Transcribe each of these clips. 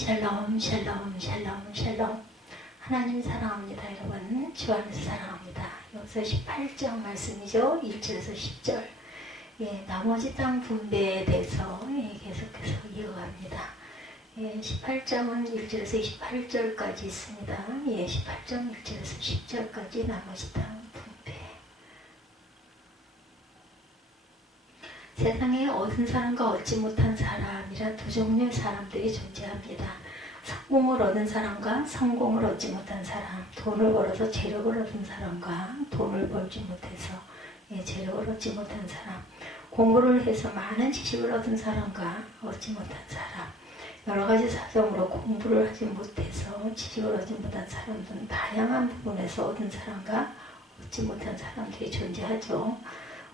샬롬 샬롬 샬롬 샬롬. 하나님 사랑합니다. 여러분 주 안에서 사랑합니다. 여기서 18장 말씀이죠. 1절에서 10절. 나머지 땅 분배에 대해서 계속해서 이어갑니다. 18장은 1절에서 28절까지 있습니다. 18장 1절에서 10절까지 나머지 땅 분배. 세상에 얻은 사람과 얻지 못한 사람이라 두 종류의 사람들이 존재합니다. 성공을 얻은 사람과 성공을 얻지 못한 사람, 돈을 벌어서 재력을 얻은 사람과 돈을 벌지 못해서 재력을 얻지 못한 사람, 공부를 해서 많은 지식을 얻은 사람과 얻지 못한 사람, 여러 가지 사정으로 공부를 하지 못해서 지식을 얻지 못한 사람들은 다양한 부분에서 얻은 사람과 얻지 못한 사람들이 존재하죠.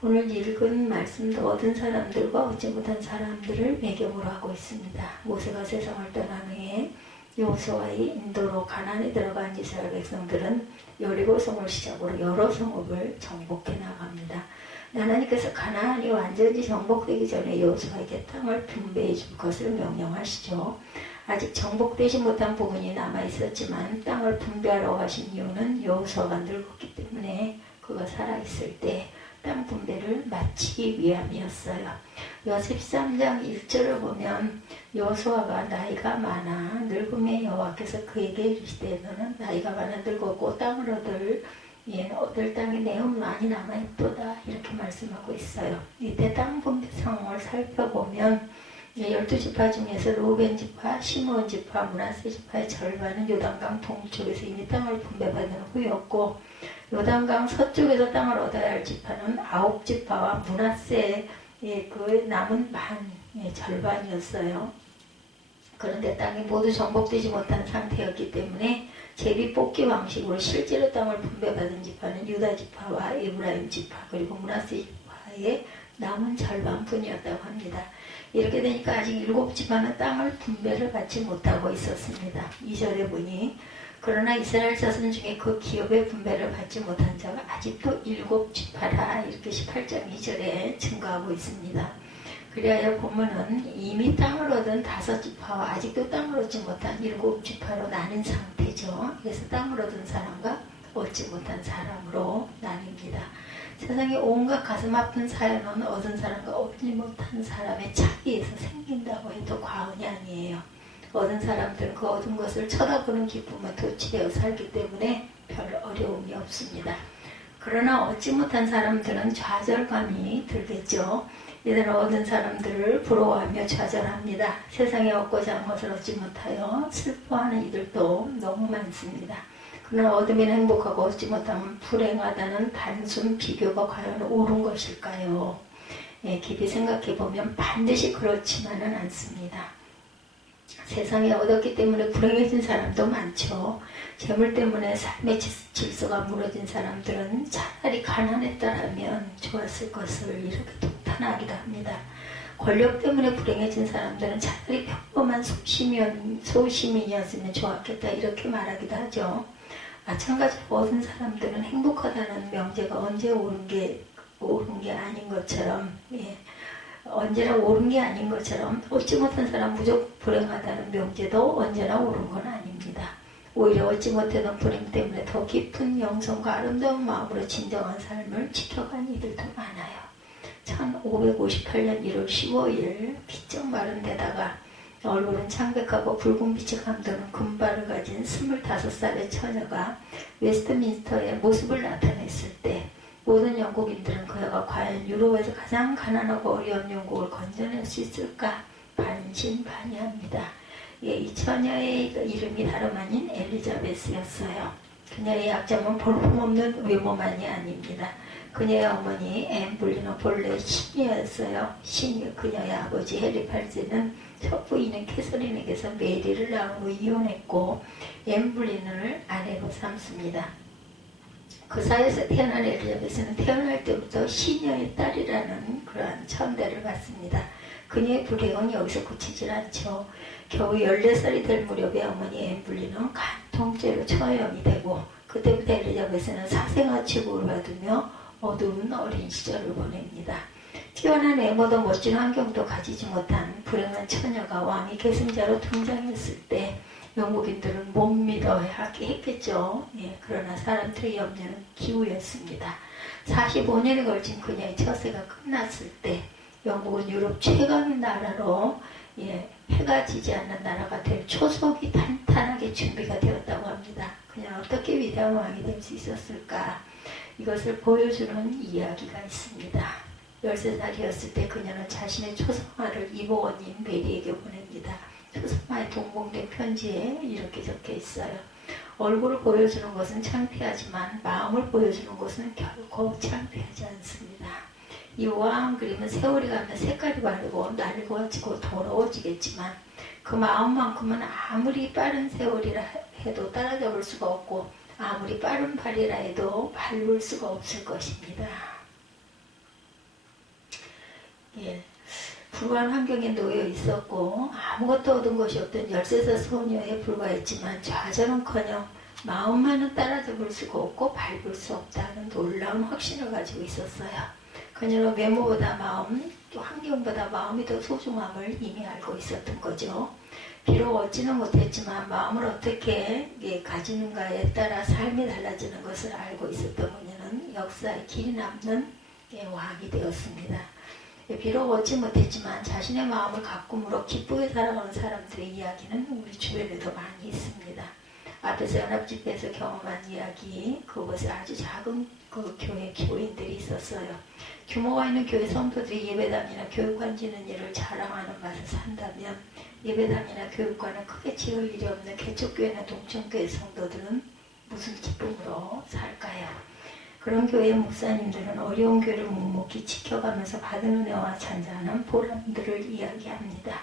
오늘 읽은 말씀도 얻은 사람들과 얻지 못한 사람들을 배경으로 하고 있습니다. 모세가 세상을 떠난 후에 여호수아의 인도로 가나안에 들어간 이스라엘 백성들은 여리고 성을 시작으로 여러 성읍을 정복해 나갑니다. 하나님께서 가나안이 완전히 정복되기 전에 여호수아에게 땅을 분배해 줄 것을 명령하시죠. 아직 정복되지 못한 부분이 남아있었지만 땅을 분배하라고 하신 이유는 여호수아가 늙었기 때문에 그가 살아있을 때 땅 분배를 마치기 위함이었어요. 여호수아 13장 1절을 보면 여호수아가 나이가 많아 늙음의 여호와께서 그에게 이르시되 너는 나이가 많아 늙었고 땅을 얻을 땅에 내음 많이 남아있도다 이렇게 말씀하고 있어요. 이때 땅 분배 상황을 살펴보면 12지파 중에서 루벤 지파, 시므온 지파, 므낫세 지파의 절반은 요단강 동쪽에서 이미 땅을 분배받은 후였고 요단강 서쪽에서 땅을 얻어야 할 지파는 9지파와 므낫세의 그 남은 반 절반이었어요. 그런데 땅이 모두 정복되지 못한 상태였기 때문에 제비 뽑기 방식으로 실제로 땅을 분배받은 지파는 유다 지파와 에브라임 지파 그리고 므낫세 지파의 남은 절반뿐이었다고 합니다. 이렇게 되니까 아직 7지파는 땅을 분배를 받지 못하고 있었습니다. 2절에 보니 그러나 이스라엘 자손 중에 그 기업의 분배를 받지 못한 자가 아직도 7지파라 이렇게 18장 2절에 증거하고 있습니다. 그리하여 본문은 이미 땅을 얻은 5지파와 아직도 땅을 얻지 못한 7지파로 나뉜 상태죠. 그래서 땅을 얻은 사람과 얻지 못한 사람으로 나뉩니다. 세상에 온갖 가슴 아픈 사연은 얻은 사람과 얻지 못한 사람의 차이에서 생긴다고 해도 과언이 아니에요. 얻은 사람들은 그 얻은 것을 쳐다보는 기쁨에 도취되어 살기 때문에 별 어려움이 없습니다. 그러나 얻지 못한 사람들은 좌절감이 들겠죠. 이들 얻은 사람들을 부러워하며 좌절합니다. 세상에 얻고자 한 것을 얻지 못하여 슬퍼하는 이들도 너무 많습니다. 그러나 얻으면 행복하고 얻지 못하면 불행하다는 단순 비교가 과연 옳은 것일까요? 깊이 생각해보면 반드시 그렇지만은 않습니다. 세상에 얻었기 때문에 불행해진 사람도 많죠. 재물 때문에 삶의 질서가 무너진 사람들은 차라리 가난했더라면 좋았을 것을 이렇게 동탄하기도 합니다. 권력 때문에 불행해진 사람들은 차라리 평범한 소시민이었으면 좋았겠다 이렇게 말하기도 하죠. 마찬가지로 얻은 사람들은 행복하다는 명제가 언제 옳은 게 아닌 것처럼 언제나 옳은 게 아닌 것처럼 얻지 못한 사람 무조건 불행하다는 명제도 언제나 옳은 건 아닙니다. 오히려 얻지 못하던 불행 때문에 더 깊은 영성과 아름다운 마음으로 진정한 삶을 지켜간 이들도 많아요. 1558년 1월 15일 비쩍 마른 데다가 얼굴은 창백하고 붉은 빛이 감도는 금발을 가진 25살의 처녀가 웨스트민스터의 모습을 나타냈을 때 모든 영국인들은 그녀가 과연 유럽에서 가장 가난하고 어려운 영국을 건져낼 수 있을까 반신반의합니다. 이 처녀의 이름이 다름 아닌 엘리자베스였어요. 그녀의 약점은 볼품없는 외모만이 아닙니다. 그녀의 어머니 앤 불리너 본래 신녀였어요. 그녀의 아버지 헨리 8세는 첫 부인인 캐서린에게서 메리를 낳은 후 이혼했고 앤 불리너를 아내로 삼습니다. 그 사이에서 태어난 엘리자베스는 태어날 때부터 시녀의 딸이라는 그러한 천대를 받습니다. 그녀의 불행은 여기서 그치질 않죠. 겨우 14살이 될 무렵에 어머니 앤 불리는 간통죄로 처형이 되고 그때부터 엘리자베스는 사생아 취급을 받으며 어두운 어린 시절을 보냅니다. 뛰어난 외모도 멋진 환경도 가지지 못한 불행한 처녀가 왕위 계승자로 등장했을 때 영국인들은 못 믿어 했겠죠. 예, 그러나 사람들의 염려는 기우였습니다. 45년에 걸친 그녀의 처세가 끝났을 때 영국은 유럽 최강의 나라로 해가 지지 않는 나라가 될 초석이 탄탄하게 준비가 되었다고 합니다. 그녀는 어떻게 위대한 왕이 될 수 있었을까? 이것을 보여주는 이야기가 있습니다. 13살이었을 때 그녀는 자신의 초성화를 이복원인 메리에게 보냅니다. 초성화의 동봉된 편지에 이렇게 적혀 있어요. 얼굴을 보여주는 것은 창피하지만 마음을 보여주는 것은 결코 창피하지 않습니다. 이 우아한 그림은 세월이 가면 색깔이 바르고 낡아지고 더러워지겠지만 그 마음만큼은 아무리 빠른 세월이라 해도 따라잡을 수가 없고 아무리 빠른 발이라 해도 밟을 수가 없을 것입니다. 예, 불우한 환경에 놓여 있었고 아무것도 얻은 것이 없던 13살 소녀에 불과했지만 좌절은커녕 마음만은 따라잡을 수가 없고 밟을 수 없다는 놀라운 확신을 가지고 있었어요. 그녀는 외모보다 마음, 또 환경보다 마음이 더 소중함을 이미 알고 있었던 거죠. 비록 얻지는 못했지만 마음을 어떻게 가지는가에 따라 삶이 달라지는 것을 알고 있었던 그녀는 역사에 길이 남는 왕이 되었습니다. 비록 얻지 못했지만 자신의 마음을 가꿈으로 기쁘게 살아가는 사람들의 이야기는 우리 주변에도 많이 있습니다. 앞에서 연합집회에서 경험한 이야기, 그곳에 아주 작은 그 교회 교인들이 있었어요. 규모가 있는 교회 성도들이 예배당이나 교육관 지는 일을 자랑하는 맛을 산다면 예배당이나 교육관은 크게 지을 일이 없는 개척교회나 동천교회 성도들은 무슨 기쁨으로 살까요? 그런 교회 목사님들은 어려운 교회를 묵묵히 지켜가면서 받은 은혜와 잔잔한 보람들을 이야기합니다.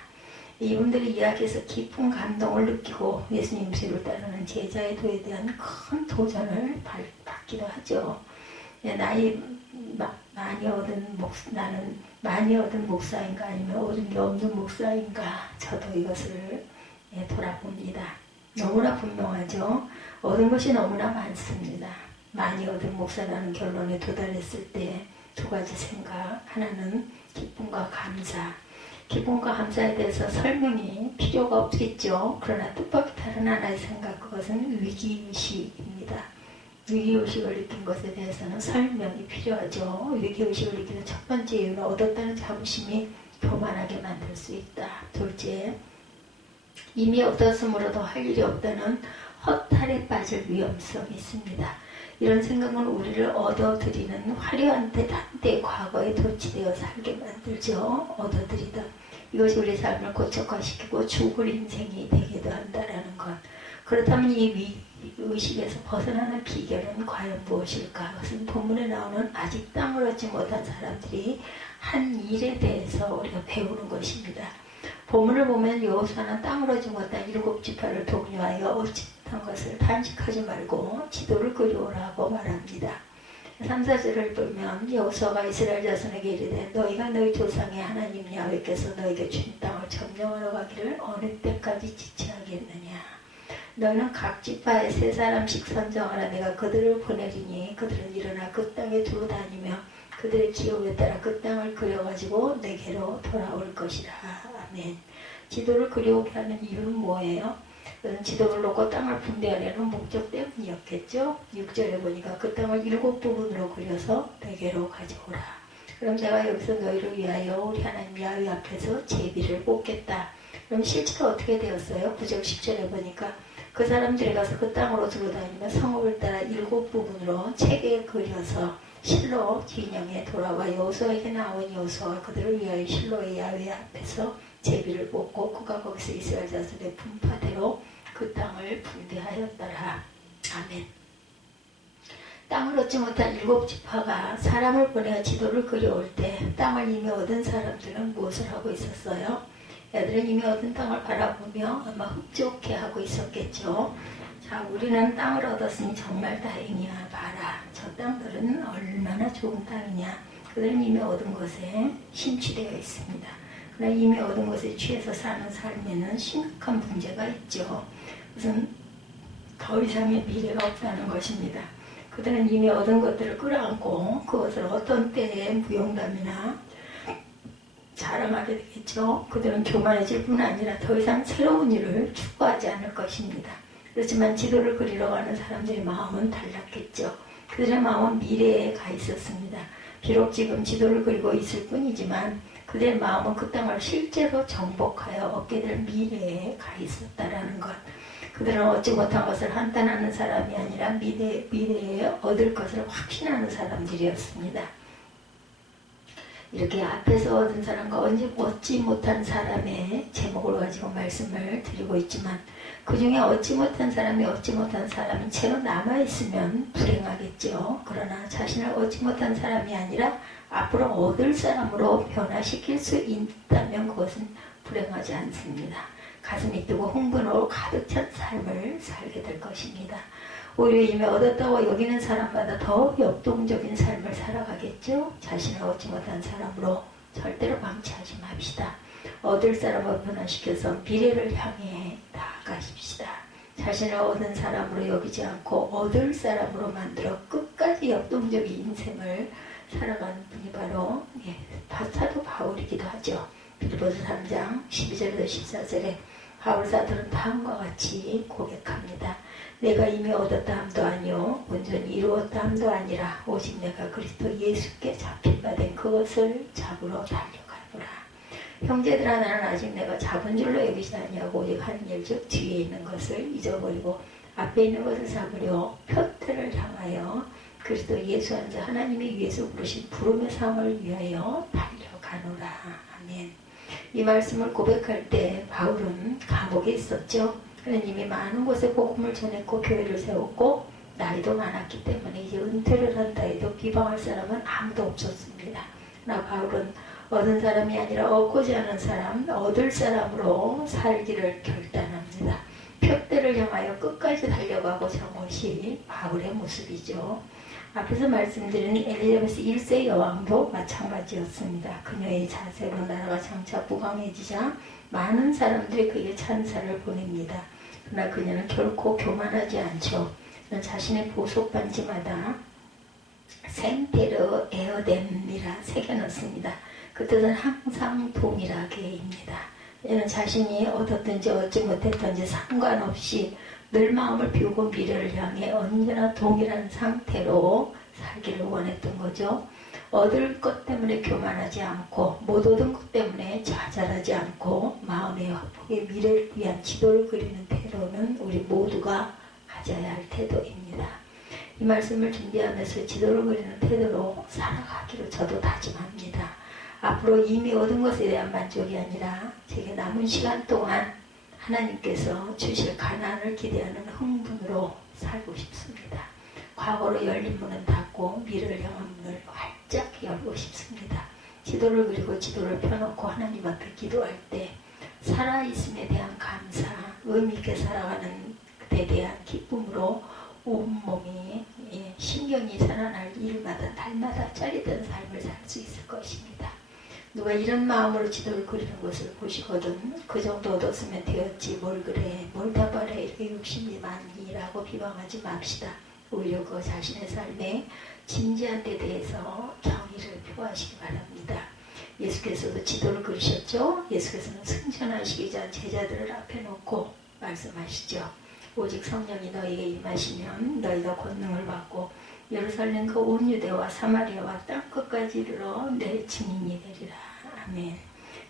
이분들의 이야기에서 깊은 감동을 느끼고 예수님 뒤를 따르는 제자의 도에 대한 큰 도전을 받기도 하죠. 나는 많이 얻은 목사인가 아니면 얻은 게 없는 목사인가 저도 이것을 돌아봅니다. 너무나 분명하죠. 얻은 것이 너무나 많습니다. 많이 얻은 목사라는 결론에 도달했을 때 두 가지 생각. 하나는 기쁨과 감사. 기쁨과 감사에 대해서 설명이 필요가 없겠죠. 그러나 뜻밖의 다른 하나의 생각, 그것은 위기의식입니다. 위기의식을 느낀 것에 대해서는 설명이 필요하죠. 위기의식을 느끼는 첫 번째 이유는 얻었다는 자부심이 교만하게 만들 수 있다. 둘째, 이미 얻었으므로도 할 일이 없다는 허탈에 빠질 위험성이 있습니다. 이런 생각은 우리를 얻어들이는 화려한 한때 과거에 도취되어 살게 만들죠. 얻어들이다. 이것이 우리 삶을 고착화시키고 죽을 인생이 되기도 한다는 것. 그렇다면 이 의식에서 벗어나는 비결은 과연 무엇일까? 그것은 본문에 나오는 아직 땅을 얻지 못한 사람들이 한 일에 대해서 우리가 배우는 것입니다. 본문을 보면 여호수아는 땅을 얻지 못한 7지파를 독려하여 얻지 못한 것을 단식하지 말고 지도를 그리우라고 말합니다. 3, 4절을 보면 여호수아가 이스라엘 자손에게 이르되 너희가 너희 조상의 하나님 야훼께서 너희에게 준 땅을 점령하러 가기를 어느 때까지 지체하겠느냐. 너희는 각 지파에 3사람씩 선정하라. 내가 그들을 보내리니 그들은 일어나 그 땅에 두루 다니며 그들의 기업에 따라 그 땅을 그려가지고 내게로 돌아올 것이라. 아멘. 지도를 그려오게 하는 이유는 뭐예요? 그는 지도를 놓고 땅을 분배하려는 목적 때문이었겠죠. 6절에 보니까 그 땅을 7부분으로 그려서 내게로 가져오라. 그럼 내가 여기서 너희를 위하여 우리 하나님 야훼 앞에서 제비를 뽑겠다. 그럼 실제로 어떻게 되었어요? 9절 10절에 보니까 그 사람들이 가서 그 땅으로 들어다니며 성읍을 따라 7부분으로 책에 그려서 실로 진영에 돌아와 여호수아에게 나온 여호수아가 그들을 위하여 실로의 야훼 앞에서 제비를 뽑고 그가 거기서 이스라엘 자손의 분파대로 그 땅을 분배하였더라. 아멘. 땅을 얻지 못한 7지파가 사람을 보내어 지도를 그려올 때 땅을 이미 얻은 사람들은 무엇을 하고 있었어요? 애들은 이미 얻은 땅을 바라보며 아마 흡족해 하고 있었겠죠. 자, 우리는 땅을 얻었으니 정말 다행이야. 봐라. 저 땅들은 얼마나 좋은 땅이냐. 그들은 이미 얻은 것에 심취되어 있습니다. 그러나 이미 얻은 것에 취해서 사는 삶에는 심각한 문제가 있죠. 우선 더 이상의 미래가 없다는 것입니다. 그들은 이미 얻은 것들을 끌어안고 그것을 어떤 때에 무용담이나 자랑하게 되겠죠. 그들은 교만해질 뿐 아니라 더 이상 새로운 일을 추구하지 않을 것입니다. 그렇지만 지도를 그리러 가는 사람들의 마음은 달랐겠죠. 그들의 마음은 미래에 가 있었습니다. 비록 지금 지도를 그리고 있을 뿐이지만 그들의 마음은 그 땅을 실제로 정복하여 얻게 될 미래에 가 있었다라는 것. 그들은 얻지 못한 것을 한탄하는 사람이 아니라 미래에 얻을 것을 확신하는 사람들이었습니다. 이렇게 앞에서 얻은 사람과 얻지 못한 사람의 제목을 가지고 말씀을 드리고 있지만 그 중에 얻지 못한 사람이 채로 남아있으면 불행하겠죠. 그러나 자신을 얻지 못한 사람이 아니라 앞으로 얻을 사람으로 변화시킬 수 있다면 그것은 불행하지 않습니다. 가슴이 뜨고 흥분으로 가득 찬 삶을 살게 될 것입니다. 오히려 이미 얻었다고 여기는 사람마다 더 역동적인 삶을 살아가겠죠. 자신을 얻지 못한 사람으로 절대로 방치하지 맙시다. 얻을 사람을 변화시켜서 미래를 향해 나아가십시다. 자신을 얻은 사람으로 여기지 않고 얻을 사람으로 만들어 끝까지 역동적인 인생을 살아가는 분이 바로 사도 바울이기도 하죠. 빌립보서 3장 12절에서 14절에 바울 사도는 다음과 같이 고백합니다. 내가 이미 얻었다 함도 아니요 온전히 이루었다 함도 아니라 오직 내가 그리스도 예수께 잡힌 바 된 그것을 잡으러 달려가노라. 형제들아 나는 아직 내가 잡은 줄로 여기지 아니하고 오직 한 일 즉 뒤에 있는 것을 잊어버리고 앞에 있는 것을 잡으려 표대를 향하여 그리스도 예수 안에서 하나님이 위에서 부르신 부름의 상을 위하여 달려가노라. 아멘. 이 말씀을 고백할 때 바울은 감옥에 있었죠. 하나님이 많은 곳에 복음을 전했고 교회를 세웠고 나이도 많았기 때문에 이제 은퇴를 한다 해도 비방할 사람은 아무도 없었습니다. 그러나 바울은 얻은 사람이 아니라 얻고자 하는 사람, 얻을 사람으로 살기를 결단합니다. 표대를 향하여 끝까지 달려가고자 한 것이 바울의 모습이죠. 앞에서 말씀드린 엘리자베스 1세 여왕도 마찬가지였습니다. 그녀의 자세로 나라가 장차 부강해지자 많은 사람들이 그에게 찬사를 보냅니다. 그러나 그녀는 결코 교만하지 않죠. 자신의 보석 반지마다 생테르 에어뎀이라 새겨넣습니다. 그 뜻은 항상 동일하게입니다. 얘는 자신이 얻었든지 얻지 못했든지 상관없이 늘 마음을 비우고 미래를 향해 언제나 동일한 상태로 살기를 원했던 거죠. 얻을 것 때문에 교만하지 않고 못 얻은 것 때문에 좌절하지 않고 마음의 화폭의 미래를 위한 지도를 그리는 태도는 우리 모두가 가져야 할 태도입니다. 이 말씀을 준비하면서 지도를 그리는 태도로 살아가기로 저도 다짐합니다. 앞으로 이미 얻은 것에 대한 만족이 아니라 제게 남은 시간 동안 하나님께서 주실 가난을 기대하는 흥분으로 살고 싶습니다. 과거로 열린 문은 닫고 미래를 향한 문을 활짝 열고 싶습니다. 지도를 그리고 지도를 펴놓고 하나님 앞에 기도할 때 살아있음에 대한 감사, 의미있게 살아가는 데 대한 기쁨으로 온몸이 신경이 살아날 일마다 날마다 짜릿한 삶을 살 수 있을 것입니다. 누가 이런 마음으로 지도를 그리는 것을 보시거든 그 정도 얻었으면 되었지 뭘 그래 뭘 다 바래 이렇게 욕심이 많이라고 비방하지 맙시다. 오히려 그 자신의 삶에 진지한 데 대해서 경의를 표하시기 바랍니다. 예수께서도 지도를 그리셨죠. 예수께서는 승천하시기 전 제자들을 앞에 놓고 말씀하시죠. 오직 성령이 너희에게 임하시면 너희가 권능을 받고 예루살렘 그 온 유대와 사마리아와 땅끝까지 이르러 내 증인이 되리라. 아멘.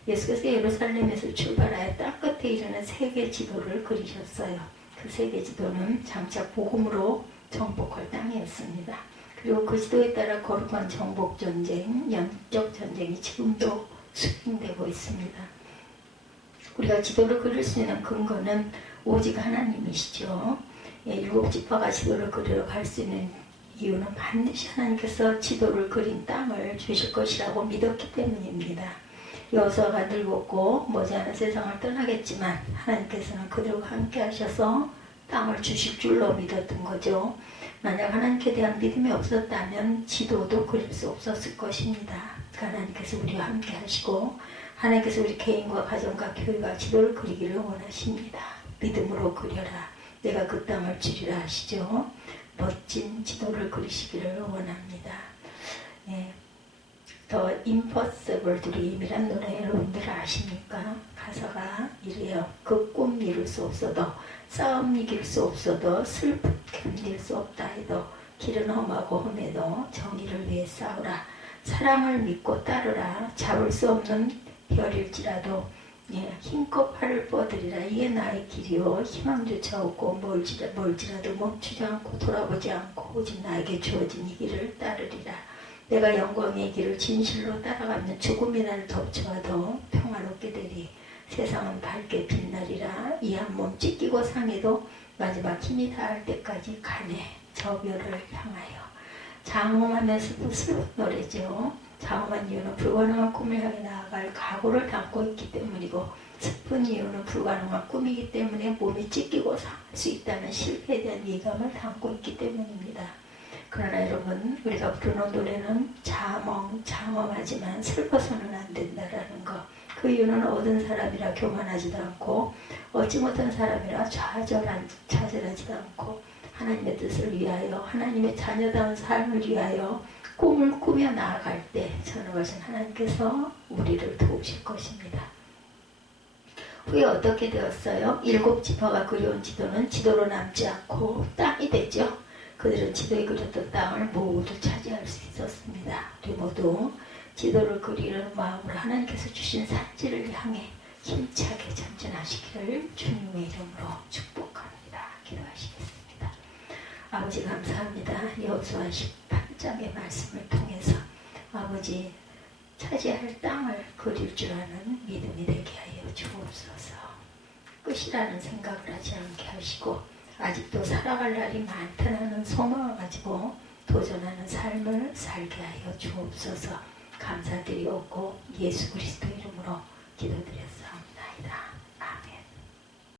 예수께서 예루살렘에서 출발하여 땅끝에 이르는 세계 지도를 그리셨어요. 그 세계 지도는 장차 복음으로 정복할 땅이었습니다. 그리고 그 지도에 따라 거룩한 정복 전쟁, 영적 전쟁이 지금도 수행되고 있습니다. 우리가 지도를 그릴 수 있는 근거는 오직 하나님이시죠. 일곱 지파가 지도를 그리러 갈 수 있는 이유는 반드시 하나님께서 지도를 그린 땅을 주실 것이라고 믿었기 때문입니다. 여호수아가 늙었고 머지않아 세상을 떠나겠지만 하나님께서는 그들과 함께 하셔서 땅을 주실 줄로 믿었던 거죠. 만약 하나님께 대한 믿음이 없었다면 지도도 그릴 수 없었을 것입니다. 하나님께서 우리와 함께 하시고 하나님께서 우리 개인과 가정과 교회가 지도를 그리기를 원하십니다. 믿음으로 그려라. 내가 그 땅을 주리라 하시죠. 멋진 지도를 그리시기를 원합니다. 더 임퍼서블 드림이란 노래 여러분들 아십니까? 가사가 이래요. 그 꿈 이룰 수 없어도 싸움 이길 수 없어도 슬픔 견딜 수 없다 해도 길은 험하고 험해도 정의를 위해 싸우라. 사랑을 믿고 따르라. 잡을 수 없는 별일지라도 힘껏 팔을 뻗으리라. 이게 나의 길이요 희망조차 없고 멀지라도 멈추지 않고 돌아보지 않고 오직 나에게 주어진 이 길을 따르리라. 내가 영광의 길을 진실로 따라가면 죽음이 나를 덮쳐와도 평화롭게 되리. 세상은 밝게 빛나리라. 이 한 몸 찢기고 상해도 마지막 힘이 닿을 때까지 가네. 저 별을 향하여. 장엄하면서도 슬픈 노래죠. 장엄한 이유는 불가능한 꿈을 향해 나아갈 각오를 담고 있기 때문이고, 슬픈 이유는 불가능한 꿈이기 때문에 몸이 찢기고 상할 수 있다는 실패에 대한 예감을 담고 있기 때문입니다. 그러나 여러분, 우리가 부르는 노래는 장엄하지만 슬퍼서는 안 된다라는 것. 그 이유는 얻은 사람이라 교만하지도 않고 얻지 못한 사람이라 좌절하지도 않고 하나님의 뜻을 위하여 하나님의 자녀다운 삶을 위하여 꿈을 꾸며 나아갈 때 전능하신 하나님께서 우리를 도우실 것입니다. 후에 어떻게 되었어요? 7지파가 그려온 지도는 지도로 남지 않고 땅이 되죠. 그들은 지도에 그렸던 땅을 모두 차지할 수 있었습니다. 우리 모두 지도를 그리는 마음으로 하나님께서 주신 산지를 향해 힘차게 전진하시기를 주님의 이름으로 축복합니다. 기도하시겠습니다. 아버지 감사합니다. 여호수아 18장의 말씀을 통해서 아버지 차지할 땅을 그릴 줄 아는 믿음이 되게 하여 주옵소서. 끝이라는 생각을 하지 않게 하시고 아직도 살아갈 날이 많다는 소망을 가지고 도전하는 삶을 살게 하여 주옵소서. 감사드리옵고 예수 그리스도 이름으로 기도드렸사옵나이다.